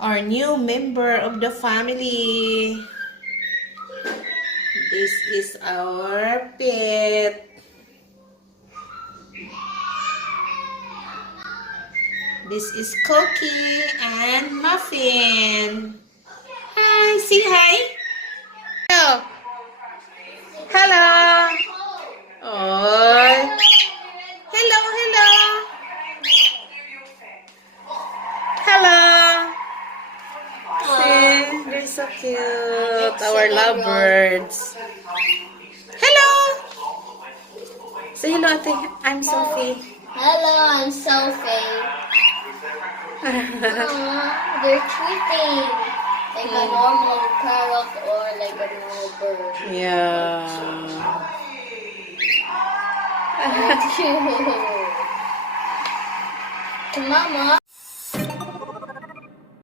our new member of the family. This is our pet. This is Cookie and Muffin. Hi, say hi. Hello. Hello. Oh. Hello, hello. Hello. See, they're so cute. Our lovebirds. Hello. Say hello, Ate. I'm Sophie. Hello, I'm Sophie. Aww, they're tweeting like a normal parrot or like a normal bird. Yeah. They're cute. Mama.